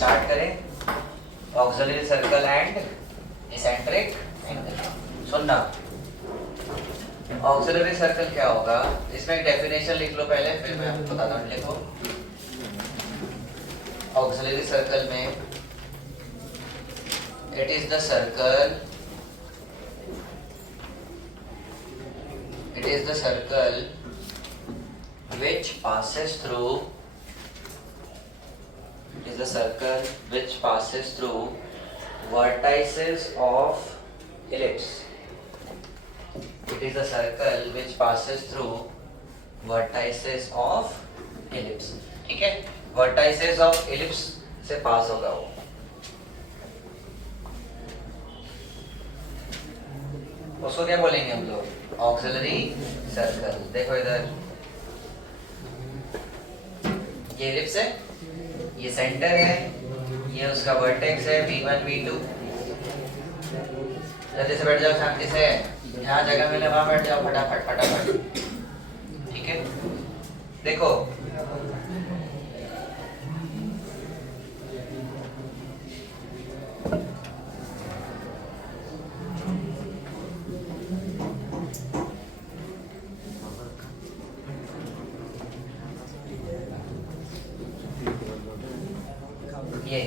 Start करें auxiliary circle and eccentric angle. सुनना, auxiliary circle क्या होगा, इसमें एक डेफिनेशन लिख लो पहले, फिर मैं आपको बताता हूँ। लिखो ऑक्सिलरी सर्कल में it is the circle, it is the circle which passes through, it is the circle which passes through vertices of ellipse. It is the circle which passes through vertices of ellipse. ठीक है, vertices of ellipse से पास होगा वो। उसको क्या बोलेंगे हम लोग? Auxiliary circle. देखो इधर, ये एलिप्स है, ये सेंटर है, ये उसका वर्टेक्स है V1 V2। जल्दी से बैठ जाओ, शांति से, जहाँ जगह मिले वहां बैठ जाओ, फटाफट फटाफट। ठीक है, देखो ये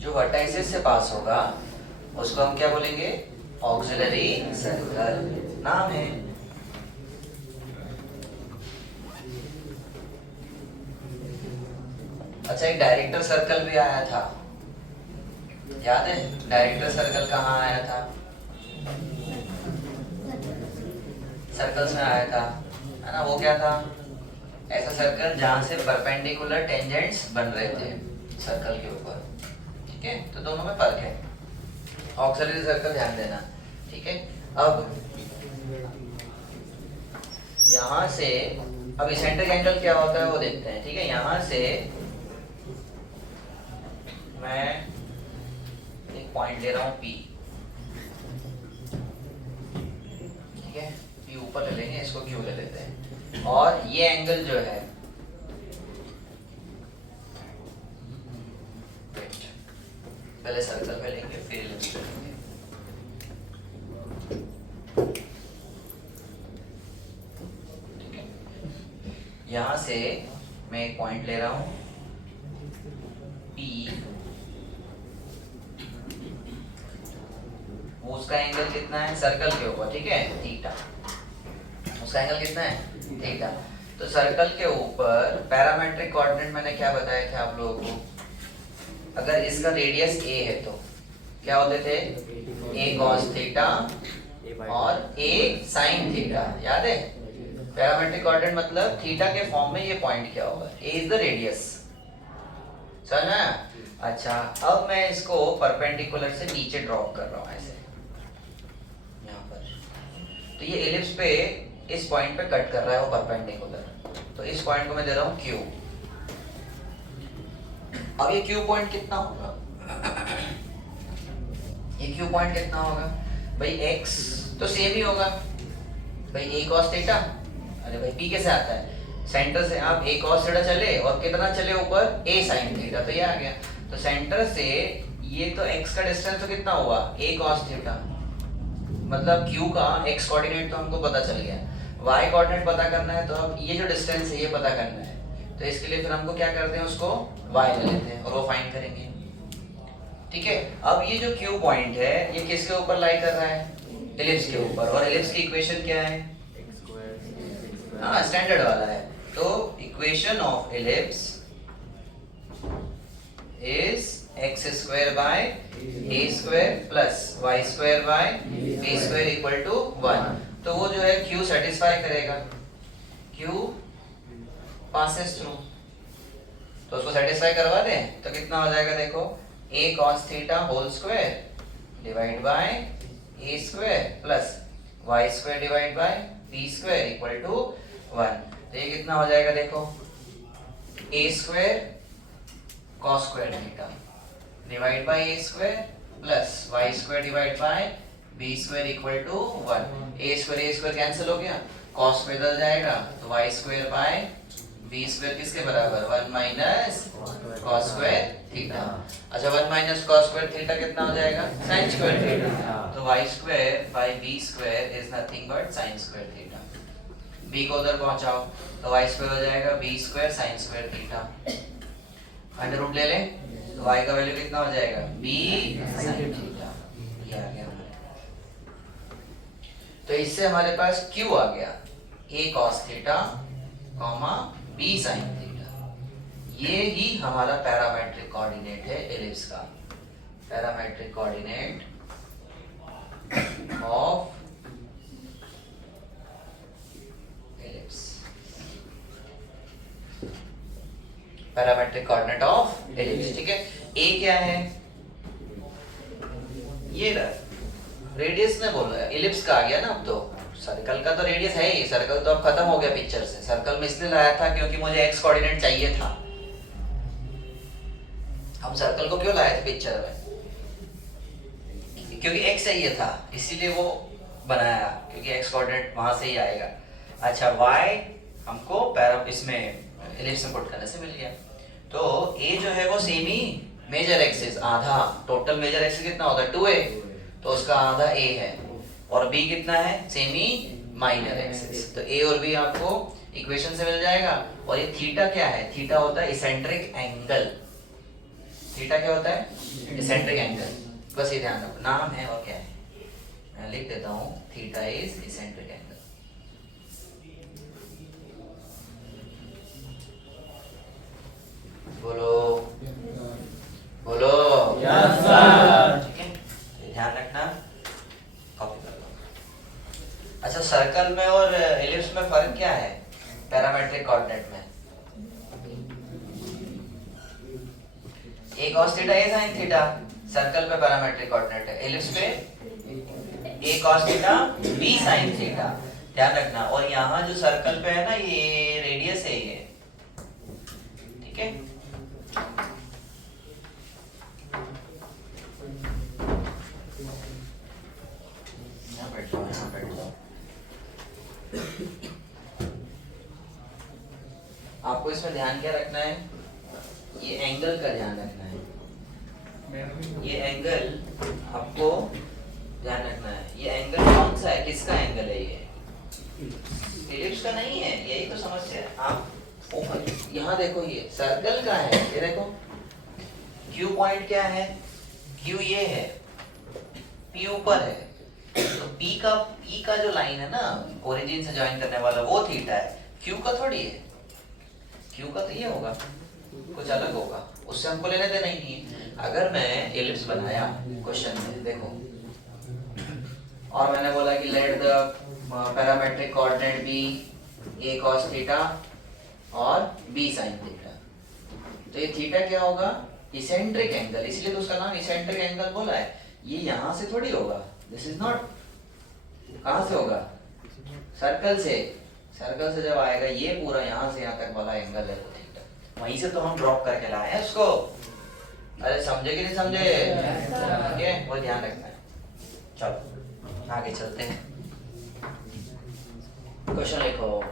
जो वर्टाइसेस से पास होगा उसको हम क्या बोलेंगे? ऑक्सिलरी सर्कल नाम है। अच्छा, एक डायरेक्टर सर्कल भी आया था, याद है? डायरेक्टर सर्कल कहाँ आया था? सर्कल्स में आया था, है ना? वो क्या था? ऐसा सर्कल जहां से परपेंडिकुलर टेंजेंट्स बन रहे थे सर्कल के ऊपर। ठीक है, तो दोनों में फर्क है। ऑक्सिलरी सर्कल ध्यान देना। ठीक है, अब यहां से अब इसेंट्रिक एंगल क्या होता है वो देखते हैं। ठीक है, यहां से मैं एक पॉइंट ले रहा हूं P। ठीक है, P ऊपर ले लेंगे, इसको Q ले लेते हैं। और ये एंगल जो है, पहले सर्कल पे लेंगे फिर एलिप्स पे लेंगे। ठीक है, यहां से मैं एक पॉइंट ले रहा हूं P, उसका एंगल कितना है सर्कल के ऊपर? ठीक है, थीटा। उसका एंगल कितना है? थीटा। तो सर्कल के ऊपर पैरामेट्रिक कोऑर्डिनेट मैंने क्या बताया था आप लोगों को? अगर इसका रेडियस a है तो क्या होते थे? a cos थीटा और a sin थीटा। याद है? पैरामेट्रिक कोऑर्डिनेट मतलब थीटा के फॉर्म में ये पॉइंट क्या होगा? a is the radius. समझना? अच्छा, अब मैं इसको परपेंडिकुलर से नीचे ड्रॉप कर रहा हूँ ऐसे, यहाँ पर। तो ये एलिप्स पे इस पॉइंट पे कट कर रहा है वो परपेंडिकुलर, तो इस पॉइंट को मैं दे रहा हूँ Q। अब ये Q पॉइंट कितना होगा? ये Q पॉइंट कितना होगा भाई? x तो सेम ही होगा भाई, a cos थीटा। अरे भाई P कैसे आता है? सेंटर से आप a cos थीटा चले और कितना चले ऊपर? a sin थीटा, तो ये आ गया। तो सेंटर से ये तो x का डिस्टेंस तो कितना हुआ? a cos theta. मतलब Q का x कोऑर्डिनेट तो हमको पता चल गया, y कोऑर्डिनेट पता करना है, तो अब ये जो डिस्टेंस है ये पता करना है। तो इसके लिए फिर हमको क्या करते हैं? उसको y ले लेते हैं और वो फाइंड करेंगे। ठीक है, अब ये जो Q पॉइंट है ये किसके ऊपर लाई कर रहा है? एलिप्स के ऊपर। और एलिप्स की इक्वेशन क्या है? हाँ, स्टैंडर्ड वाला है। तो equation of ellipse is x square by a square plus y square by b square equal to 1। तो वो जो है Q सेटिस्फाई करेगा, Q पासेस थ्रू, तो उसको सेटिस्फाई करवा दें तो कितना हो जाएगा? देखो, a cos theta whole square divide by a square plus y square divide by b square equal to 1। तो ये कितना हो जाएगा? देखो, a square cos square theta divide by a square plus y square divide by b square equal to 1। a square cancel हो गया, cos में बदल जाएगा तो y square by B square किसके बराबर 1 माइनस कॉस स्क्वायर थीटा। अच्छा 1 minus cos square theta कितना हो जाएगा साइन स्क्वायर थीटा। तो y square by B square is nothing but sine square theta. b को उधर पहुंचाओ तो y स्क्वायर हो जाएगा b square sine square theta. Under root ले लें तो y का वैल्यू कितना हो जाएगा b साइन थीटा। ये आ गया हमारे तो इससे हमारे पास q आ गया a cos theta comma b sine theta. ये ही हमारा पैरामेट्रिक कोऑर्डिनेट है एलिप्स का। Parametric coordinate of ellipse. Parametric coordinate of ellipse. ठीक है a क्या है ये रेडियस ने बोला एलिप्स का आ गया ना। अब तो सर्कल का तो रेडियस है ही। सर्कल तो अब खत्म हो गया पिक्चर से। सर्कल में इसलिए लाया था क्योंकि मुझे x कोऑर्डिनेट चाहिए था। हम सर्कल को क्यों लाए थे पिक्चर में क्योंकि x चाहिए था इसीलिए वो बनाया क्योंकि x कोऑर्डिनेट वहां से ही आएगा। अच्छा y हमको पैरा इसमें एलिप्स में पुट करने से मिल गया। तो a जो है वो सेमी मेजर एक्सिस आधा टोटल मेजर एक्सिस कितना होता है 2a तो उसका आधा a है और b कितना है सेमी माइनर एक्सिस। तो a और b आपको इक्वेशन से मिल जाएगा। और ये थीटा क्या है थीटा होता है इसेंट्रिक एंगल। थीटा क्या होता है इसेंट्रिक एंगल। बस ये ध्यान रखो नाम है और क्या है मैं लिख देता हूँ थीटा इज इसेंट्रिक एंगल। बोलो बोलो यस सर। ठीक है ध्यान रखना कॉपी कर लो। अच्छा सर्कल में और एलिप्स में फर्क क्या है पैरामेट्रिक कोऑर्डिनेट में। a cos theta a sin theta circle पे पैरामेट्रिक कोऑर्डिनेट है। एलिप्स पे a cos theta b sin theta. ध्यान रखना। और यहाँ जो सर्कल पे है ना ये रेडियस है ये। ठीक है यहाँ बैठ जाओ। आपको इसमें ध्यान क्या रखना है ये एंगल का ध्यान रखना है। ये एंगल आपको ध्यान रखना है। ये एंगल कौन सा है किसका एंगल है ये एलिप्स का नहीं है। यही तो समस्या है। आप यहाँ देखो ये सर्कल का है। ये देखो Q पॉइंट क्या है Q ये है P ऊपर है। तो P का जो लाइन है ना ओरिजिन से ज्वाइन करने वाला वो थीटा है। Q का थोड़ी है। Q का तो ये होगा कुछ अलग होगा उससे हमको लेने देना ही नहीं है। अगर मैं एलिप्स बनाया क्वेश्चन में देखो और मैंने बोला कि let the parametric coordinate be a cos theta और b sin थीटा। तो ये थीटा क्या होगा इसेंट्रिक एंगल। इसलिए तो उसका नाम इसेंट्रिक एंगल बोला है। ये यहाँ से थोड़ी होगा। दिस इज नॉट कहाँ से होगा सर्कल से। सर्कल से जब आएगा ये पूरा यहाँ से यहाँ तक वाला एंगल है वो थीटा। वहीं से तो हम ड्रॉप करके लाए हैं उसको। अरे समझे कि नहीं समझे ठीक है वो ध्यान रखना है। चलो आगे चलते हैं। क्वेश्चन लिखो।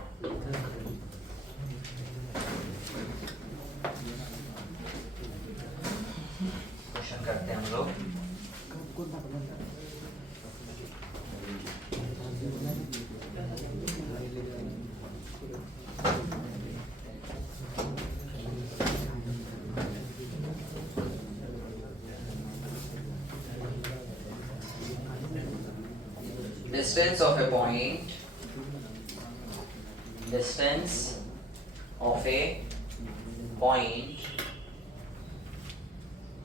क्वेश्चन करते हैं हम लोग। Distance of a point. Distance of a point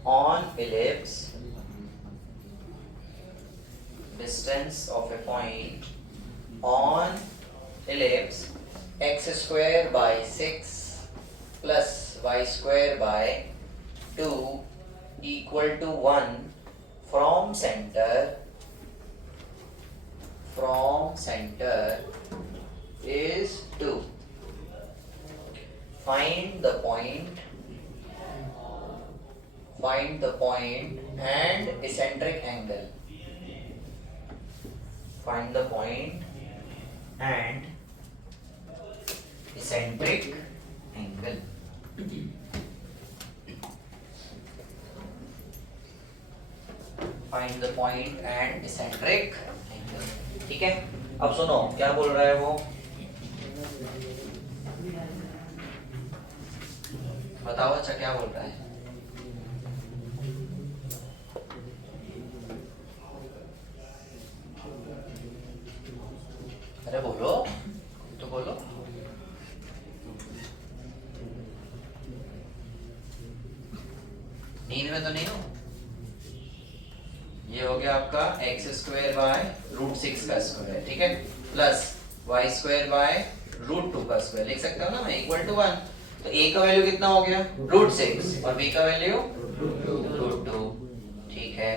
on ellipse. Distance of a point on ellipse x square by 6 plus y square by 2 equal to 1 from center is 2. Find the point and eccentric angle. Find the point and eccentric find the point and eccentric angle. ठीक है, अब सुनो क्या बोल रहा है वो, बताओ। अच्छा क्या बोल रहा है? अरे बोलो तो बोलो। नींद में तो नहीं हो? ये हो गया आपका एक्स स्क्वायर बाय रूट 6 का स्क्वायर, ठीक है, plus Y square by root 2 का स्क्वायर। लिख सकता हूँ ना मैं, इक्वल टू 1। तो ए का वैल्यू कितना हो गया? रूट 6, और बी का वैल्यू रूट 2। ठीक है,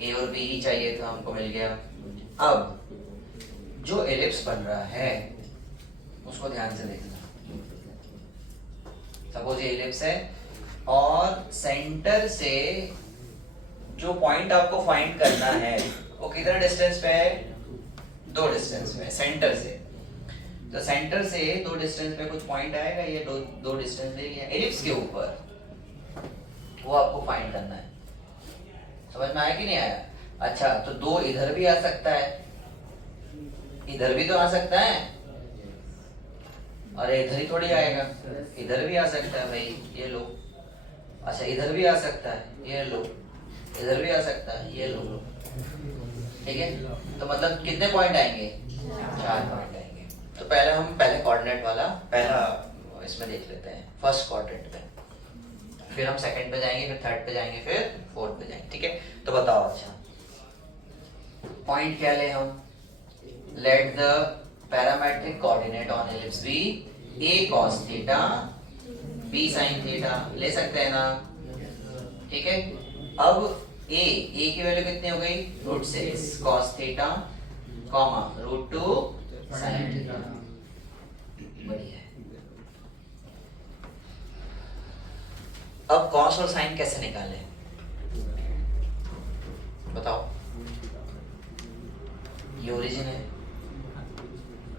ए और बी ही चाहिए था, हमको मिल गया। अब जो एलिप्स बन रहा है उसको ध्यान से देखना। सपोज ये एलिप्स है और सेंटर से जो पॉइंट आपको फाइंड करना है वो किधर डिस्टेंस पे है? 2 डिस्टेंस पे, सेंटर से। तो सेंटर से 2 डिस्टेंस पे कुछ पॉइंट आएगा, ये दो डिस्टेंस ले लिया एलिप्स के ऊपर, वो आपको फाइंड करना है। समझ में आया कि नहीं आया? अच्छा, तो 2 इधर भी आ सकता है, इधर भी तो आ सकता है। अरे इधर ही थोड़ी आएगा, इधर भी आ सकता है भाई, ये लो। अच्छा इधर भी आ सकता है, ये लो। इधर भी आ सकता है, ये लो। ठीक है, तो मतलब कितने पॉइंट आएंगे? 4 पॉइंट आएंगे। तो पहले कोऑर्डिनेट वाला पहला इसमें देख लेते हैं, फर्स्ट क्वाड्रेंट पे, फिर हम सेकंड पे जाएंगे, फिर थर्ड पे जाएंगे, फिर फोर्थ पे जाएंगे। ठीक है, तो बताओ। अच्छा पॉइंट क्या ले हम? Let the parametric coordinate on ellipse be a cos theta b sin theta. ले सकते हैं ना? ठीक है, अब a की वैल्यू कितनी हो गई? Root 6 cos theta comma root 2 sin theta. बढ़िया है। अब cos और sin कैसे निकालें? बताओ। ये ओरिजिन है,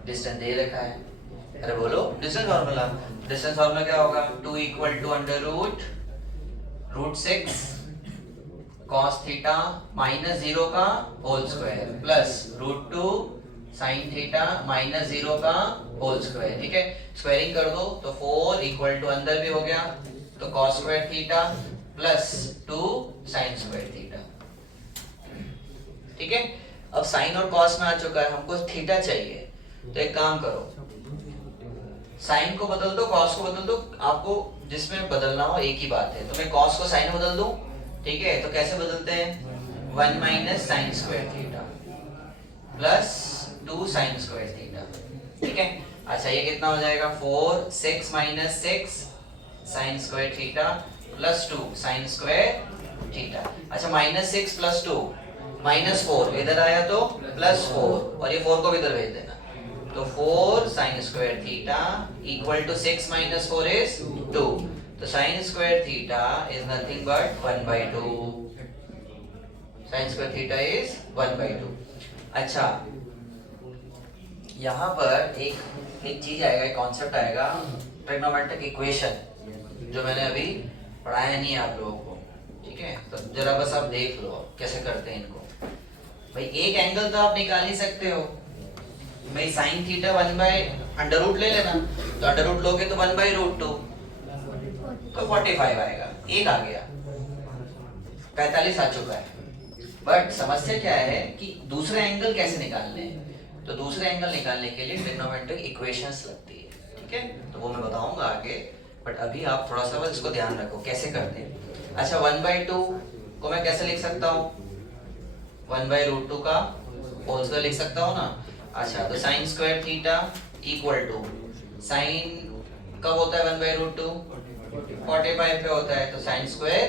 डिस्टेंस दे रखा है। अरे बोलो, डिस्टेंस फार्मूला। डिस्टेंस फार्मूला क्या होगा? 2 equal to under root 6 cos theta minus 0 का whole square plus root 2 sin theta minus 0 का होल स्क्वायर। ठीक है, स्क्वायरिंग कर दो तो 4 इक्वल टू अंदर भी हो गया, तो cos square theta plus 2 sin square theta. ठीक है, अब साइन और कॉस में आ चुका है, हमको थीटा चाहिए। तो एक काम करो, साइन को बदल दो, कॉस को बदल दो, आपको जिसमें बदलना हो एक ही बात है। तो मैं कॉस को साइन में बदल दूं, ठीक है, तो कैसे बदलते हैं? 1 minus sign square theta plus 2 sign square theta. ठीक है, अच्छा ये कितना हो जाएगा? 4 6 minus 6 sign square theta plus 2 sign square theta. अच्छा माइनस 6 प्लस 2 माइनस 4, इधर आया तो प्लस 4, और ये 4 को भी इधर भेज देना। तो 4 sine square theta equal to 6 minus 4 is 2। तो sine square theta is nothing but 1/2। Sine square theta is 1/2। अच्छा यहाँ पर एक चीज आएगा, एक कॉन्सेप्ट आएगा, ट्रिग्नोमेट्रिक इक्वेशन, जो मैंने अभी पढ़ाया नहीं आप लोगों को। ठीक है, तो जरा बस आप देख लो कैसे करते हैं इनको। भाई एक एंगल तो आप निकाल ही सकते हो भाई, साइन थीटा 1/√, ले लेना। तो अंडर रूट लोगे तो 1/√2, तो 45 आएगा। एक आ गया, 45 आ चुका है। बट समस्या क्या है कि दूसरे एंगल कैसे निकालने हैं? तो दूसरे एंगल निकालने के लिए ट्रिग्नोमेट्रिक इक्वेशंस लगती है। ठीक है, तो वो मैं बताऊंगा आगे, बट अभी आप थोड़ा सा बस इसको ध्यान रखो कैसे करते हैं। अच्छा 1/2 को मैं कैसे लिख सकता हूँ? 1/√2 का होल स्क्वायर लिख सकता हूँ ना। अच्छा तो sine square theta equal to, sine कब होता है 1/√2? 45 पे होता है, तो साइन स्क्वायर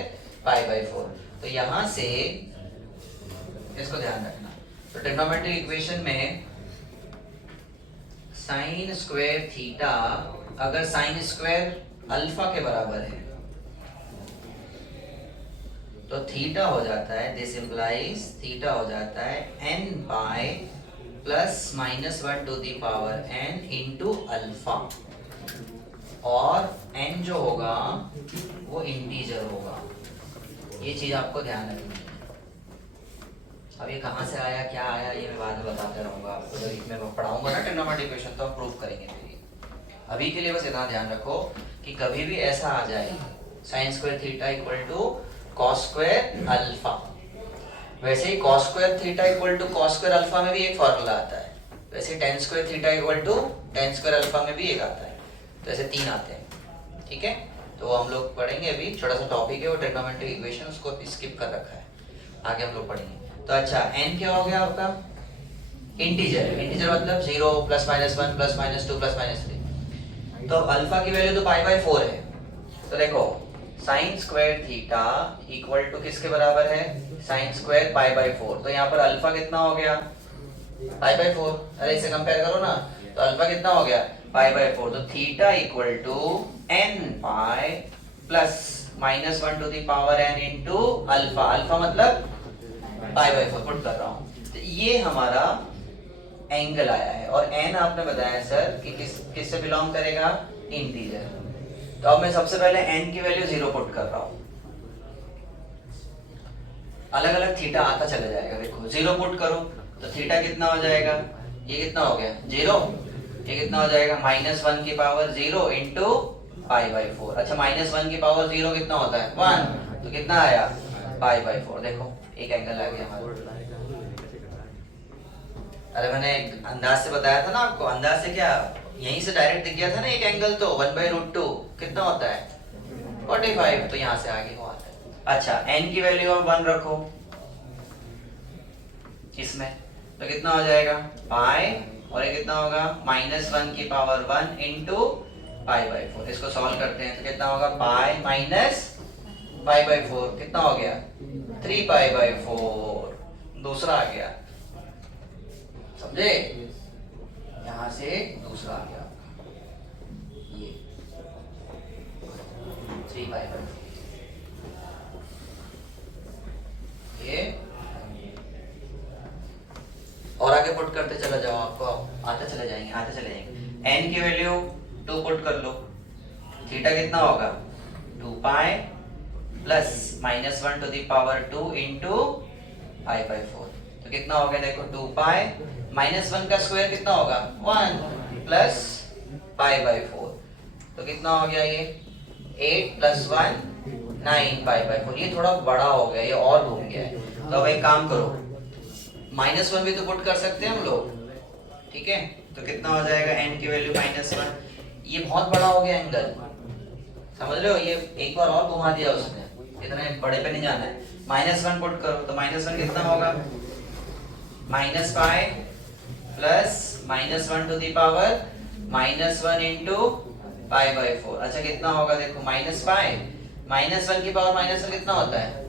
π/4। तो यहाँ से इसको ध्यान रखना। तो ट्रिग्नोमेट्रिक इक्वेशन में साइन स्क्वायर थीटा अगर साइन स्क्वायर अल्फा के बराबर है तो थीटा हो जाता है, दिस इंप्लाइज थीटा हो जाता है n/, +-1 to the power n into alpha, और n जो होगा वो इंटीजर होगा। ये चीज आपको ध्यान रखनी है। अब ये कहाँ से आया क्या आया ये मैं बाद में बताते रहूँगा आपको, जब मैं पढ़ाऊंगा ना ट्रिग्नोमेट्रिक इक्वेशन तो हम प्रूव करेंगे मेरी। अभी के लिए बस इतना ध्यान रखो कि कभी भी ऐसा आ जाए sine square theta equal to cos square alpha, वैसे ही cos square theta equal to cos square alpha में भी एक फॉर्मूला आता है, वैसे tan square theta equal to tan square alpha में भी एक आता है, तो ऐसे 3 आते हैं। ठीक है, तो वो हम लोग पढ़ेंगे। अभी छोटा सा टॉपिक है वो ट्रिग्नोमेट्रिक इक्वेशन, उसको स्किप कर रखा है, आगे हम लोग पढ़ेंगे। तो अच्छा n क्या हो गया आपका, इंटीजर, इंटीजर मतलब 0 plus minus 1 plus minus 2 plus minus 3। तो अल्फा की वैल्यू तो पाई बाय 4 है, तो देखो sine square theta equal to किसके बराबर है, साइन स्क्वायर पाई बाय 4। तो यहाँ पर अल्फा कितना हो गया, पाई बाय 4। अरे इसे कंपेयर करो ना, तो अल्फा कितना हो गया, पाई बाय 4। तो theta equal to n pi plus minus 1 to the power n into alpha, alpha मतलब पाई बाय 4 पुट कर रहा हूँ। तो ये हमारा एंगल आया है, और n आपने बताया सर कि किस से बिलोंग करेगा, इंटीजर। तो अब मैं सबसे पहले n की वैल्यू 0 पुट कर रहा हूँ, अलग अलग थीटा आता चला जाएगा। देखो 0 पुट करो तो थीटा कितना हो जाएगा, ये कितना हो गया 0, ये कितना हो जाएगा माइनस 1 की पावर 0 इंटू पाई बाय 4। अच्छा माइनस 1 की पावर 0 कितना होता है 1, तो कितना आया पाई बाय 4। देखो एक एंगल आ गया हमारा। अरे मैंने एक अंदाज से बताया था ना आपको, अंदाज से क्या यहीं से डायरेक्ट दिख गया था ना एक एंगल, तो 1/√2 कितना होता है 45, तो यहाँ से आगे वो आता है। अच्छा n की वैल्यू आप 1 रखो इसमें, तो कितना हो जाएगा पाई, और ये कितना होगा माइनस 1 की पावर 1 इंटू पाई बाय 4। इसको सॉल्व करते हैं तो कितना होगा पाई माइनस पाई बाय 4, कितना हो गया 3 पाई बाय 4, दूसरा आ गया, समझे, यहां से दूसरा आ गया ये 3 पाई बाय 4, ये और आगे पुट करते चला जाओ, आपको आते चले जाएंगे। n की वैल्यू 2 पुट कर लो, थीटा कितना होगा 2 pi plus minus 1 to the power 2 into pi by 4। तो कितना हो गया देखो 2 पाई माइनस 1 का स्क्वायर कितना होगा 1 प्लस पाई बाय 4, तो कितना हो गया ये 8 प्लस 1 9 पाई बाय 4। ये थोड़ा बड़ा हो गया, ये और घूम गया है, तो अब एक काम करो माइनस 1 भी तो पुट कर सकते हैं हम लोग, ठीक है। तो कितना हो जाएगा n की वैल्यू माइनस 1, ये बहुत बड़ा हो गया एंगल, समझ रहे हो, ये एक बार और घुमा दिया उसने, इतने बड़े पे नहीं जाना है। माइनस 1 पुट करो तो माइनस 1 कितना होगा minus pi plus minus 1 to the power minus 1 into pi by 4। अच्छा कितना होगा देखो माइनस पाई, माइनस 1 की पावर माइनस 1 कितना होता है,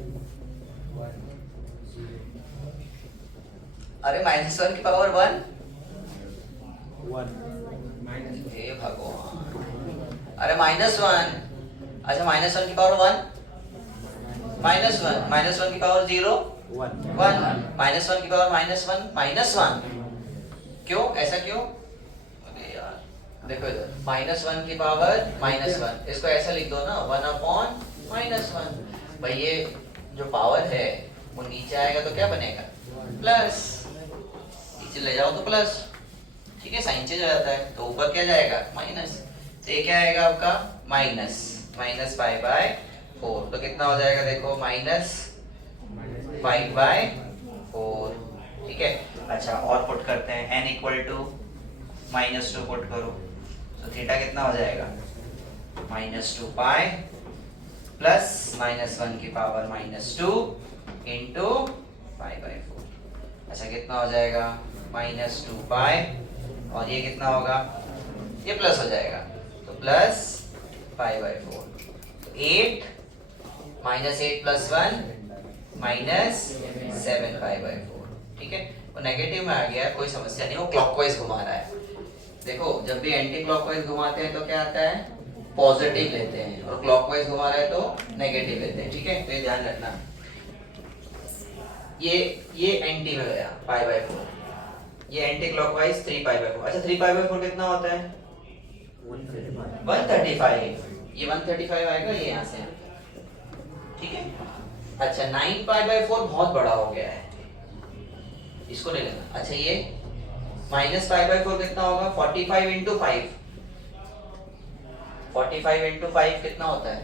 अरे माइनस 1 की पावर 1 हे भगवान, अरे माइनस 1, अच्छा माइनस 1 की पावर 1 माइनस 1, माइनस 1 की पावर 0 1, माइनस 1 की पावर माइनस 1 माइनस 1, क्यों ऐसा क्यों, अरे यार देखो इधर माइनस 1 की पावर माइनस 1, इसको ऐसा लिख दो ना 1 अपॉन माइनस 1। भाई ये जो पावर है वो नीचे आएगा तो क्या बनेगा प्लस, नीचे ले जाओ तो प्लस, ठीक है, साइन चेंज हो जाता है, तो ऊपर क्या जाएगा माइनस, तो ये क्या आएगा आपका माइनस माइनस पाई बाय 4। तो कितना हो जाएगा देखो माइनस 5 बाय 4, ठीक है। अच्छा और पुट करते हैं n equal to minus 2 put करो, तो थीटा कितना हो जाएगा माइनस 2 पाई प्लस माइनस 1 की power minus 2 into pi by 4। अच्छा कितना हो जाएगा माइनस 2 पाई, और ये कितना होगा ये प्लस हो जाएगा, तो प्लस पाई बाय 4। तो 8 minus 8 plus 1 minus 7 pi by 4, ठीक है। वो नेगेटिव में आ गया, कोई समस्या नहीं, वो क्लॉकवाइज घुमा रहा है। देखो जब भी एंटी क्लॉकवाइज घुमाते हैं तो क्या आता है पॉजिटिव लेते हैं, और क्लॉकवाइज घुमा रहा है तो नेगेटिव लेते हैं, ठीक है। तो ये ध्यान रखना, ये एंटी में गया पाई बाय 4, ये एंटी क्लॉकवाइज 3 पाई बाय 4। अच्छा 3 पाई बाय 4 कितना होता है 135, ये 135 आएगा ये यहाँ से, ठीक है। अच्छा 9 पाई बाय 4 बहुत बड़ा हो गया है, इसको ले लेना। अच्छा ये माइनस पाई बाई 4 कितना होगा? 45 इंटू 5, 45 इंटू 5 कितना होता है?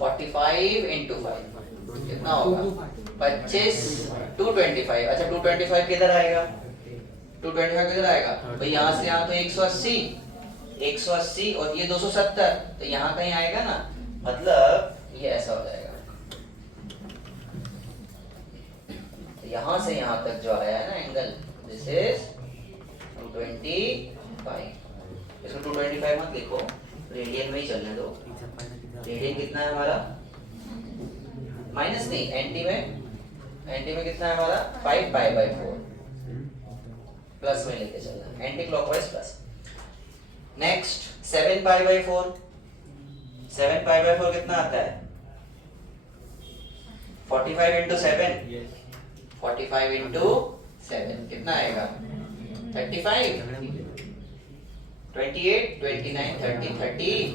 45 इंटू 5 कितना होगा? 25, 225। अच्छा 225 किधर आएगा? 225 किधर आएगा भाई? यहाँ से यहाँ तो 180, 180 और ये 270, तो यहाँ कहीं आएगा ना, मतलब ये ऐसा हो जाएगा। तो यहाँ से यहाँ तक जो आया है ना एंगल, दिस इज 225। इसको 225 मत लिखो, रेडियन में ही चलने दो। रेडियन कितना है हमारा? माइनस नहीं, एंटी में कितना है हमारा? 5 पाई बाई 4, प्लस में लेके चलना, anti clockwise plus. Next 7 pi by 4, 7 pi by 4 कितना आता है? 45 इंटू 7, 45 इंटू 7 कितना आएगा? 35, 28, 29, 30, 31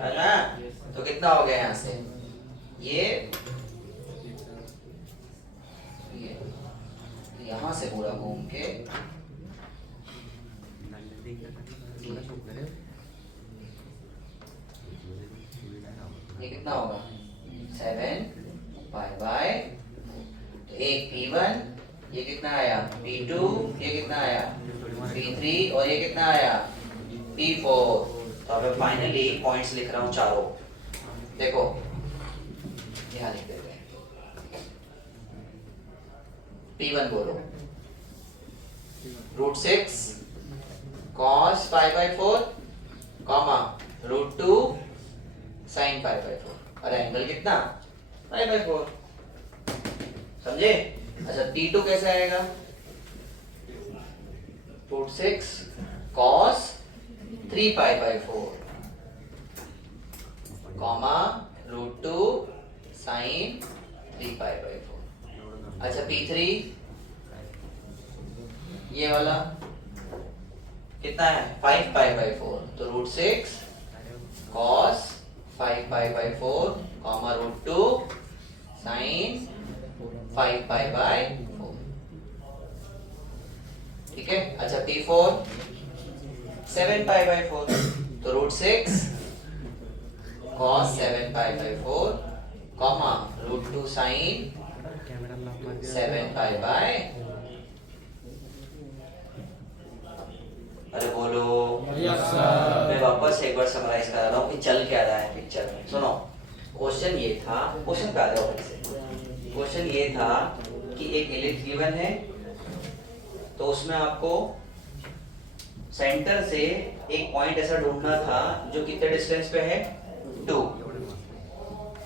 है ना? तो कितना हो गया यहाँ से? ये यहाँ से पूरा घूम के ये कितना होगा? 7 पाई बाय, तो एक P1, ये कितना आया? P2, ये कितना आया? P3 और ये कितना आया? P4। तो अब फाइनली पॉइंट्स लिख रहा हूँ चारों, देखो यहाँ लिख देते हैं। P1 बोलो, √6 cos pi by 4, comma √2 sin pi by 4, और एंगल कितना? पाई बाई 4, समझे? अच्छा P2 कैसे आएगा? √6 cos 3 pi by 4, comma √2 sin 3 pi by 4। अच्छा P3 ये वाला कितना है? 5 पाई बाई 4, तो √6 cos 5 pi by 4, comma √2 sin 5 pi by 4, ठीक है? अच्छा P4 7 पाई बाई 4, तो √6 cos 7 pi by 4, comma √2 sin 7 pi by. अरे बोलो यस सर। मैं वापस एक बार समराइज करा रहा हूँ कि चल क्या रहा है पिक्चर में। सुनो, क्वेश्चन ये था, क्वेश्चन क्या था फिर से? क्वेश्चन ये था कि एक इलिप्स गिवन है, तो उसमें आपको सेंटर से एक पॉइंट ऐसा ढूंढना था जो कितने डिस्टेंस पे है? 2,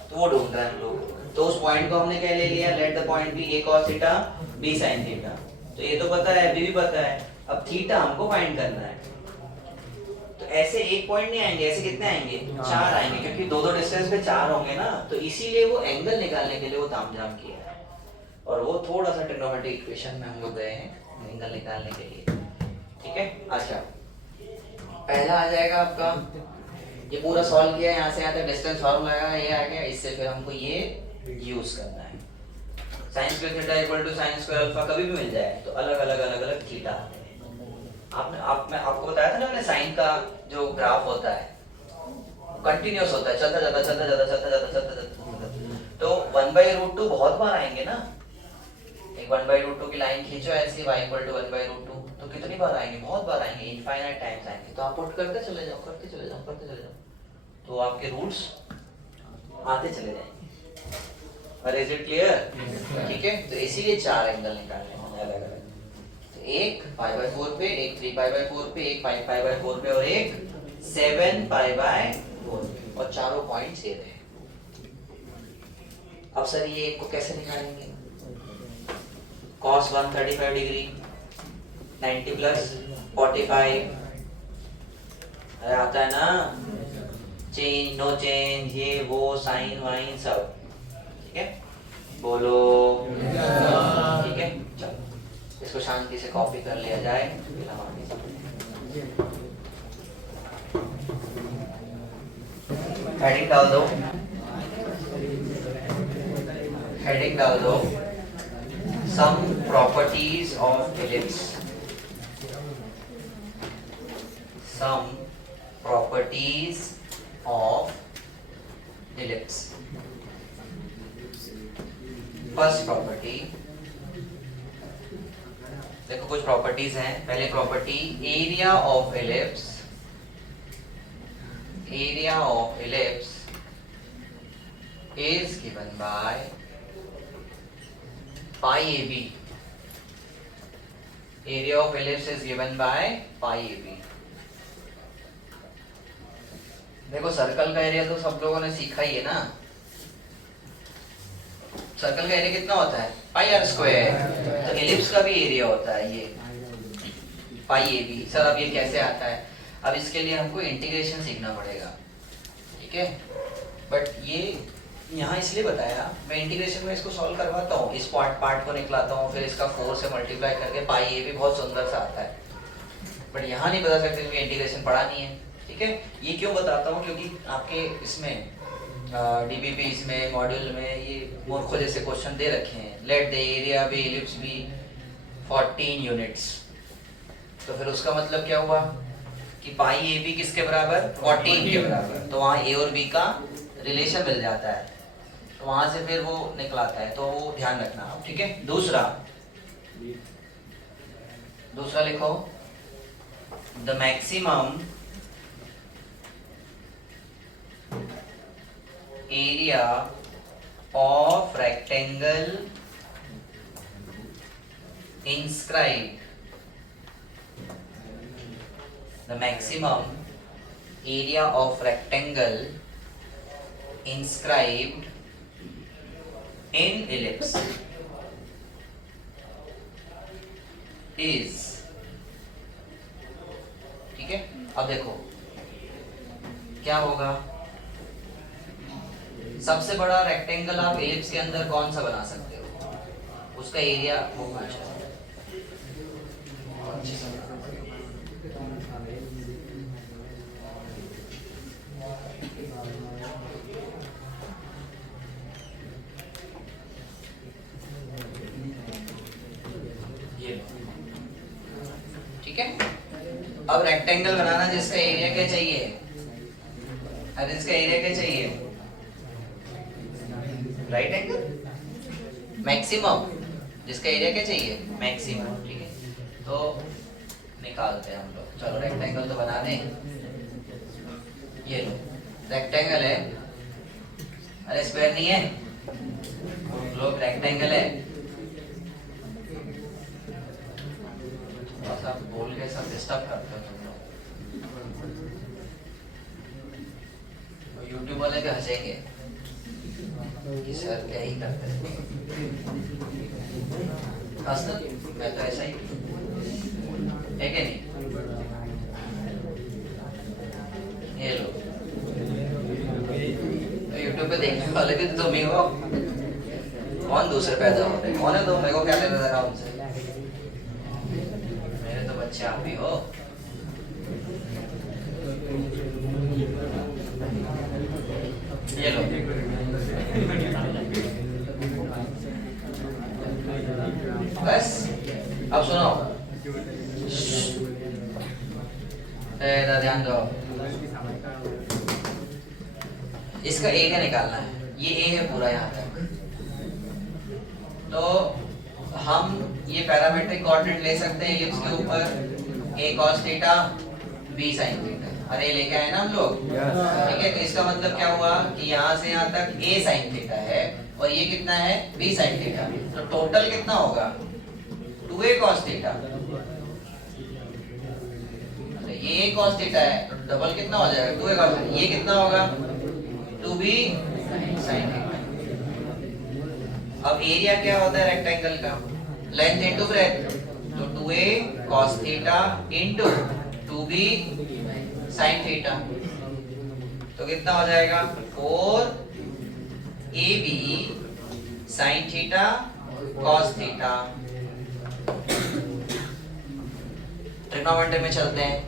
तो वो ढूंढ रहे हैं हम लोग। तो उस पॉइंट को हमने क्या ले लिया? Let the point be a cos theta b sin theta. तो ये तो पता है, b भी पता है, अब थीटा हमको फाइंड करना है। तो ऐसे एक पॉइंट नहीं आएंगे, ऐसे कितने आएंगे? 4 आएंगे, क्योंकि दो दो डिस्टेंस पे 4 होंगे ना, तो इसीलिए वो एंगल निकालने के लिए वो तामझाम किया है। और वो थोड़ा सा ट्रिग्नोमेट्रिक इक्वेशन में हम लोग गए हैं एंगल निकालने के लिए, ठीक है? अच्छा पहला आ जाएगा आपका, ये पूरा सॉल्व किया, यहाँ से यहाँ तक डिस्टेंस फार्मूला आएगा, ये आ गया। इससे फिर हमको ये यूज करना है। sin square theta equal to sin square alpha कभी भी मिल जाए तो अलग अलग थीटा। मैं आपको बताया था ना मैंने, साइन का जो ग्राफ होता है कंटिन्यूअस होता है, चलता जाता। तो 1/√2 बहुत बार आएंगे ना। एक 1/√2 की लाइन खींचो ऐसी, y इक्वल टू 1/√2, तो कितनी बार आएंगे? बहुत बार आएंगे, इनफाइनाइट टाइम्स आएंगे। तो आप पुट करते चले जाओ, तो आपके रूट्स आते चले जाएंगे। और इज इट क्लियर? ठीक है, तो इसीलिए 4 एंगल निकालने हैं अलग अलग। तो एक पाई बाई 4 पे, एक 3 पाई बाई 4 पे, एक 5 पाई बाई 4 पे और एक 7 पाई बाई 4 पे, और चारों पॉइंट्स ये रहे। अब सर ये एक को कैसे निकालेंगे? cos 135 डिग्री 90 प्लस 45, अरे आता है ना, चेंज नो चेंज, ये वो साइन वाइन सब, ठीक है? बोलो ठीक है। चलो इसको शांति से कॉपी कर लिया जाए, हेडिंग डाल दो। हेडिंग डाल दो some properties of ellipse, some properties of ellipse. First property, देखो कुछ प्रॉपर्टीज हैं। पहले property, area of ellipse, area of ellipse is given by pi AB. Area of ellipse is given by pi AB. देखो circle का area तो सब लोगों ने सीखा ही है ना। सर्कल का एरिया कितना होता है? पाई आर स्क्वायर। तो एलिप्स का भी एरिया होता है ये पाई AB। सर अब ये कैसे आता है? अब इसके लिए हमको इंटीग्रेशन सीखना पड़ेगा, ठीक है। बट ये यहाँ इसलिए बताया, मैं इंटीग्रेशन में इसको सॉल्व करवाता हूँ, इस पार्ट को निकलाता हूँ, फिर इसका 4 से मल्टीप्लाई करके पाई ए भी बहुत सुंदर सा आता है। बट यहाँ नहीं बता सकते क्योंकि इंटीग्रेशन पढ़ा नहीं है, ठीक है। ये क्यों बताता हूँ? क्योंकि आपके इसमें डीबीपी इसमें मॉड्यूल में ये मूर्खों जैसे क्वेश्चन दे रखे हैं, let the area be ellipse be 14 units. तो फिर उसका मतलब क्या हुआ कि पाई ए बी किसके बराबर? 14 के बराबर। तो वहाँ ए और बी का रिलेशन मिल जाता है, तो वहां से फिर वो निकलाता है, तो वो ध्यान रखना, ठीक है। दूसरा लिखो, the maximum area of rectangle inscribed, the maximum area of rectangle inscribed in ellipse is, ठीक है। अब देखो क्या होगा, सबसे बड़ा रेक्टेंगल आप एलिप्स के अंदर कौन सा बना सकते हो? उसका एरिया वो पूछा है। ठीक है। अब रेक्टेंगल बनाना जिसका एरिया क्या चाहिए? अब इसका एरिया क्या चाहिए? राइट एंगल मैक्सिमम, जिसका एरिया क्या चाहिए? मैक्सिमम, ठीक है। तो निकालते हैं हम लोग, चलो रेक्टेंगल तो बना दें। ये लो रेक्टेंगल है, अरे स्क्वायर नहीं है, लोग रेक्टेंगल है। सब बोल के सब डिस्टर्ब करते हो तुम लोग। यूट्यूब वाले भी हंसेंगे कि सर क्या ही करते हैं। मैं तो ऐसा ही है कि नहीं? ये लो, तो यूट्यूब पे देखने वाले भी तुम ही हो। कौन दूसरे पैदा होते हैं? कौन है तुम? मेरे को क्या लेना था उनसे? बच्चे आप ही हो। ये लो, बस अब सुनो, ध्यान दो। इसका एरिया निकालना है, ये ए है पूरा यहाँ तक। तो हम ये पैरामेट्रिक कोऑर्डिनेट ले सकते हैं एलिप्स के ऊपर, a cos theta b sin theta. अरे लेके आए ना हम लोग, ठीक है। तो इसका मतलब क्या हुआ कि यहाँ से यहाँ तक a sin थीटा है और ये कितना है? b sin theta. तो टोटल कितना होगा? 2a cos theta. ये a cos थीटा है तो डबल कितना हो जाएगा? 2a cos। ये कितना होगा? 2b sin theta. अब एरिया क्या होता है रेक्टेंगल का? Length into breadth. तो 2a cos theta into 2b sin theta. तो कितना हो जाएगा? 4ab sin theta cos theta. Trigonometry में चलते हैं।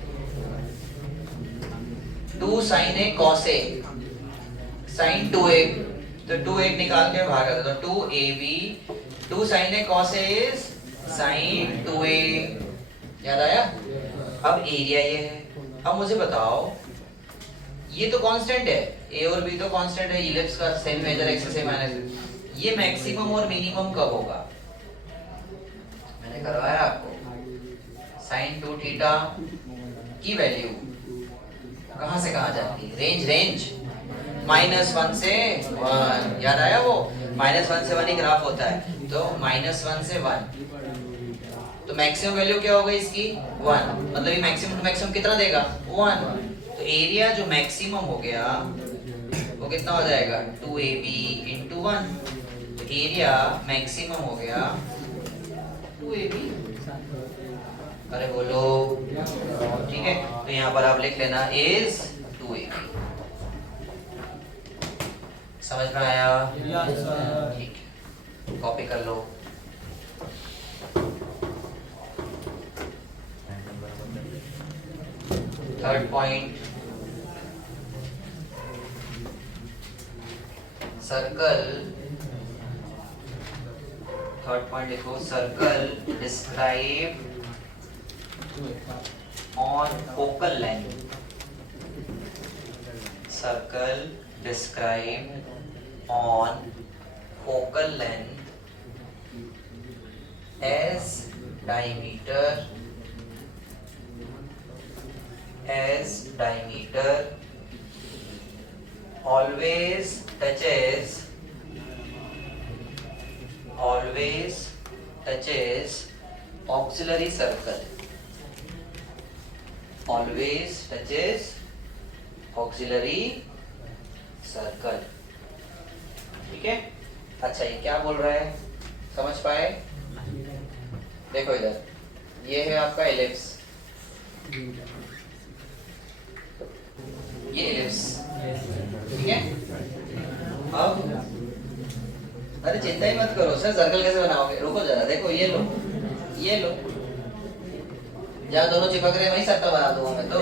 2 sin a cos a sin 2a तो 2 एक निकाल के बाहर कर दो, तो 2ab 2 sin a cos a is sin 2a। याद आया? अब एरिया ये है। अब मुझे बताओ, ये तो कांस्टेंट है, a और b तो कांस्टेंट है, इलिप्स का सेम मेजर x से माइनस, ये मैक्सिमम और मिनिमम कब होगा? मैंने करवाया आपको, sin 2 थीटा की वैल्यू कहां से कहां जाती है? रेंज -1 से 1। याद आया? वो -1 से 1 ही ग्राफ होता है, तो -1 से 1, तो मैक्सिमम वैल्यू क्या होगा इसकी? 1। मतलब ये मैक्सिमम टू मैक्सिमम कितना देगा? 1। तो एरिया जो मैक्सिमम हो गया वो कितना हो जाएगा? 2ab × 1। तो एरिया मैक्सिमम हो गया 2ab। अरे बोलो, ठीक है? तो यहाँ पर आप लिख लेना इज 2ab। समझ में आया? ठीक है, कॉपी कर लो। Third point, circle. Third point लिखो, circle describe on focal length। Circle described on focal length as diameter always touches auxiliary circle। Always touches auxiliary circle। ठीक है? अच्छा, ये क्या बोल रहा है, समझ पाए? देखो इधर, ये है आपका एलिप्स, ये एलिप्स, ठीक है? अब अरे चिंता ही मत करो सर, सर्कल कैसे बनाओगे? रुको जरा, देखो ये लो, ये लो, जहाँ दोनों चिपक रहे हैं वहीं सर्कल बना दूंगा मैं तो।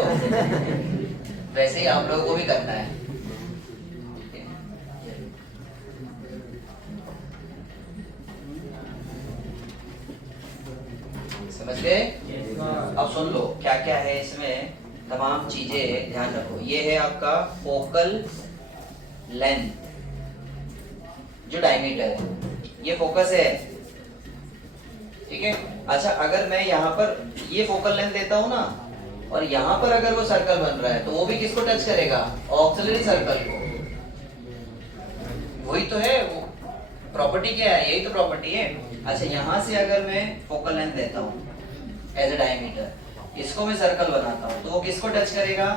वैसे ही आप लोगों को भी करना है। समझ गए? अब सुन लो क्या क्या है इसमें, तमाम चीजें ध्यान रखो। ये है आपका फोकल लेंथ, जो डायमीटर है, ये फोकस है, ठीक है? अच्छा, अगर मैं यहाँ पर ये फोकल लेंथ देता हूँ ना, और यहाँ पर अगर वो सर्कल बन रहा है, तो वो भी किसको टच करेगा? ऑक्सिलरी सर्कल को। वही तो है वो प्रॉपर्टी, क्या है? यही तो प्रॉपर्टी है। अच्छा, यहाँ से अगर मैं फोकल लेंथ देता हूँ एज ए डायमीटर, इसको मैं सर्कल बनाता हूँ, तो वो किसको टच करेगा?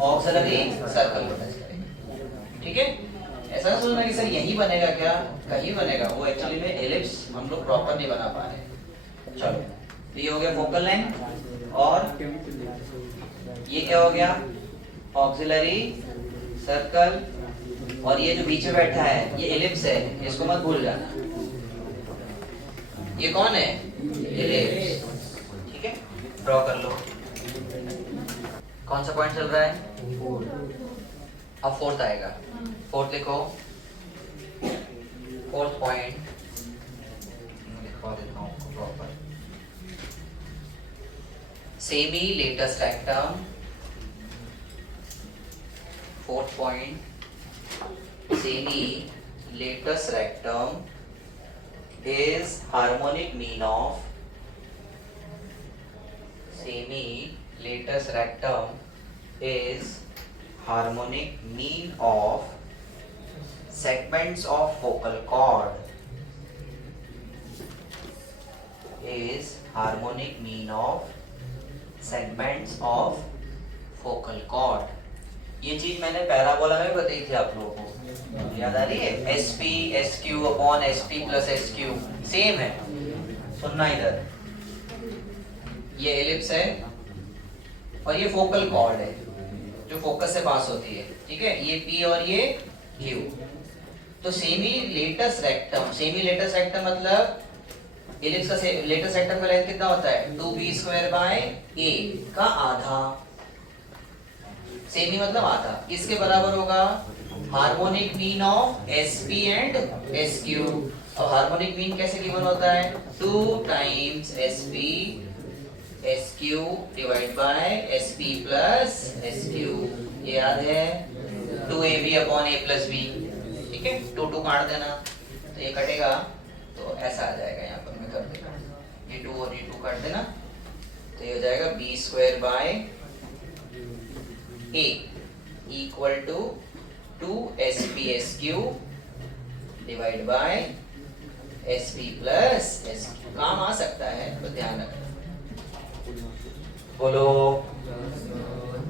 ऑक्सिलरी सर्कल को टच करेगा। ठीक है? ऐसा ना सोचना कि सर यही बनेगा, क्या कहीं बनेगा, वो एक्चुअली में एलिप्स हम लोग प्रॉपर नहीं बना पा रहे। चलो, तो ये हो गया फोकल लेंथ, और ये क्या हो गया? Auxiliary circle. और ये जो बीच में बैठा है ये एलिप्स है, इसको मत भूल जाना। ये कौन है? एलिप्स। ठीक है, ड्रॉ कर लो। कौन सा पॉइंट चल रहा है? अब फोर्थ आएगा, फोर्थ लिखो। फोर्थ पॉइंट लिखवा देता हूँ proper. Semi latus rectum. Fourth point, semi latus rectum is harmonic mean of, semi latus rectum is harmonic mean of segments of focal cord, is harmonic mean of segments of focal cord। ये चीज मैंने parabola में भी बताई थी आप लोगों को, याद आ रही है? SP SQ upon SP plus SQ same है। सुनना इधर, ये एलिप्स है और ये फोकल कॉर्ड है जो फोकस से पास होती है। ठीक है, ये P और ये Q। तो semi latus rectum, semi latus rectum मतलब एलिप्स का लेटस रेक्टम का लेंथ कितना होता है? 2b² a का आधा। सेमी मतलब आधा, किसके बराबर होगा? Harmonic mean of SP and SQ। अब हार्मोनिक मीन कैसे गिवन होता है? 2 times SP SQ divide by SP plus SQ। ये याद है? 2AB upon A plus B। ठीक है, 2 काट देना तो ये कटेगा, तो ऐसा आ जाएगा। यहाँ पर मैं कर देता हूँ, ये 2 और ये 2 काट देना, तो ये हो जाएगा B square by A equal to 2SP SQ divide by SP plus SQ। काम आ सकता है तो ध्यान रखना। बोलो,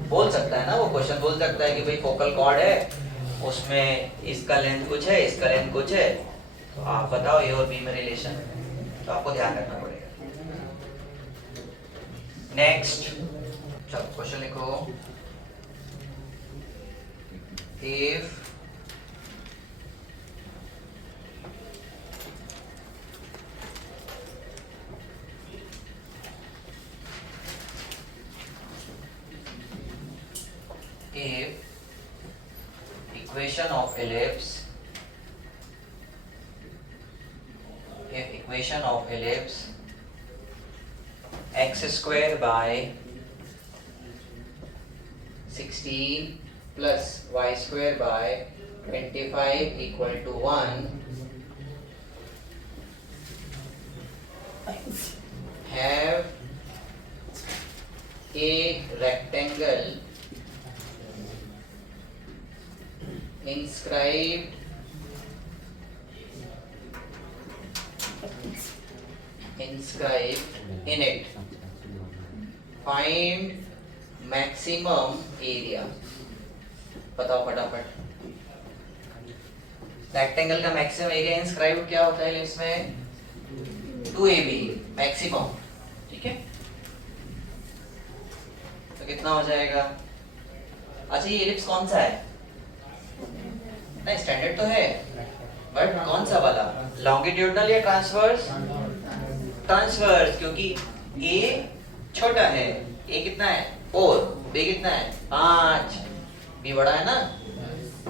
बोल सकता है ना वो, क्वेश्चन बोल सकता है कि भाई फोकल कॉर्ड है, उसमें इसका लेंथ कुछ है, इसका लेंथ कुछ है, तो आप बताओ ए और बी में रिलेशन, तो आपको ध्यान रखना पड़ेगा। नेक्स्ट, चलो क्वेश्चन लिखो। If equation of ellipse x square by 16 plus y square by 25 equal to 1 have a rectangle inscribed in it, find maximum area। बताओ फटाफट, रेक्टेंगल का मैक्सिमम एरिया इंस्क्राइब क्या होता है इसमें? 2AB maximum. ठीक है, तो कितना हो जाएगा? अच्छा, ये एलिप्स कौन सा है? नहीं, स्टैंडर्ड तो है, बट कौन सा वाला? लॉन्गिट्यूडनल या ट्रांसवर्स? ट्रांसवर्स, क्योंकि ए छोटा है, ए कितना है? 4, बी कितना है? 5, बी बड़ा है ना,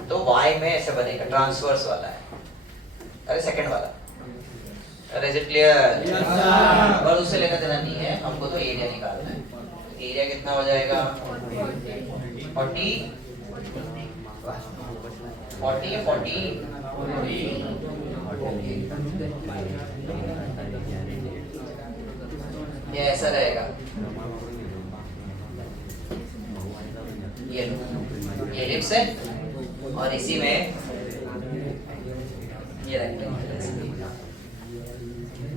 तो वाई में ऐसे बनेगा, ट्रांसवर्स वाला है। अरे सेकंड वाला। अरे is it clear? Yes sir. और उससे लेना देना नहीं है, हमको तो एरिया निकालना है। एरिया कितना हो जाएगा? 40 या 40? ये ऐसा रहेगा, ये एलिप्स है और इसी में ये रेक्टेंगल।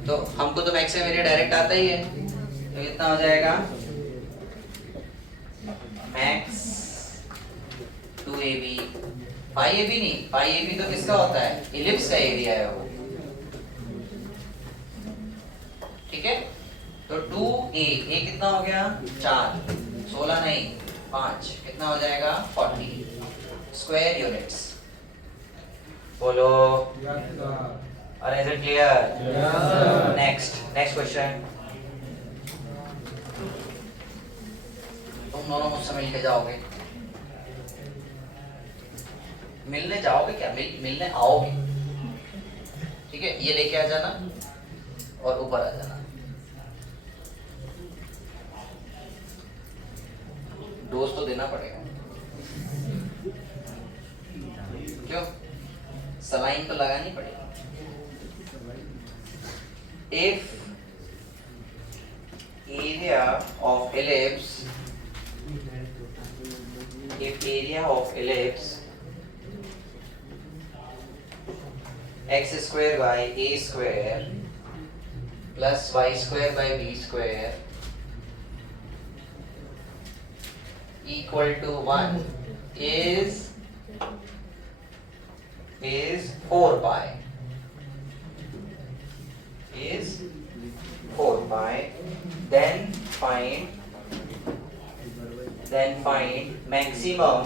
तो हमको तो मैक्सिमम एरिया डायरेक्ट आता ही है, तो कितना हो जाएगा? Max 2AB। पाई AB नहीं, पाई AB तो किसका होता है? इलिप्स का एरिया है वो। ठीक है, तो 2A, A कितना हो गया? 4, 16 नहीं 5, कितना हो जाएगा? 40 स्क्वायर यूनिट्स। बोलो, अरे is it clear? Next question. तुम दोनों मुझसे मिलके जाओगे, मिलने जाओगे क्या? मिलने आओगे। ठीक है, ये लेके आ जाना और ऊपर आ जाना। डोज तो देना पड़ेगा, क्यों? सलाइन तो लगानी पड़ेगी। If area of ellipse x square by a square plus y square by b square equal to 1 is 4 pi, then find maximum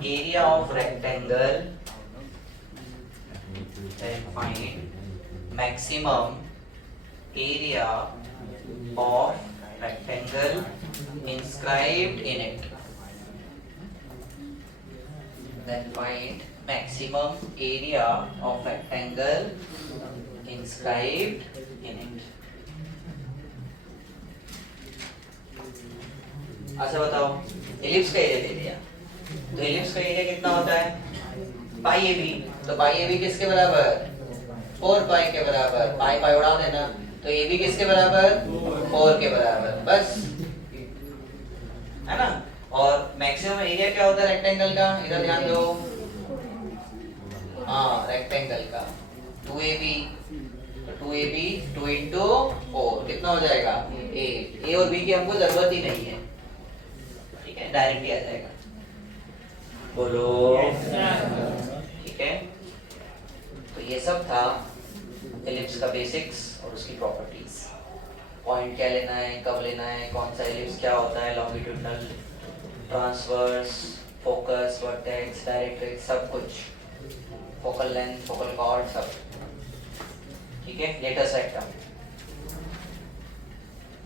area of rectangle, inscribed in it। then find maximum area of rectangle inscribed in it. अच्छा बताओ, ellipse का area दे दिया, तो ellipse का area कितना होता है पाई A B, तो पाई ए बी किसके बराबर 4 पाई के बराबर, पाई पाई उड़ा देना, तो ए बी किसके बराबर 4 के बराबर, बस है ना। और मैक्सिमम एरिया क्या होता है रेक्टेंगल का, इधर ध्यान दो, हाँ रेक्टेंगल का 2ab, तो 2ab 2 into 4 कितना हो जाएगा 8, ए और बी की हमको जरूरत ही नहीं है, ठीक है डायरेक्टली आ जाएगा, बोलो ठीक है। तो ये सब था एलिप्स का बेसिक्स और उसकी प्रॉपर्टीज, पॉइंट क्या लेना है, कब लेना है, कौन सा एलिप्स क्या होता है, longitudinal, transverse, focus, vertex, directrix, सब कुछ, फोकल लेंथ, फोकल कॉर्ड, सब ठीक है। लेटेस्ट रेक्टम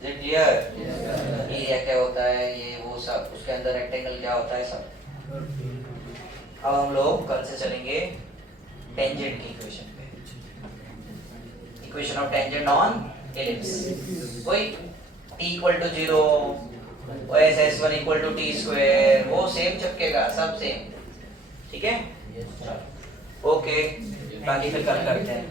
क्लियर, एरिया क्या होता है, ये वो सब, उसके अंदर रेक्टेंगल क्या होता है, सब। अब हम लोग कल से चलेंगे टेंजेंट की इक्वेशन पे, equation of tangent on ellipse, वही t equal to 0, OS s1 equal to t square, वो सेम चिपकेगा, सब सेम, ठीक है। ओके, बाकी फिर कल करते हैं।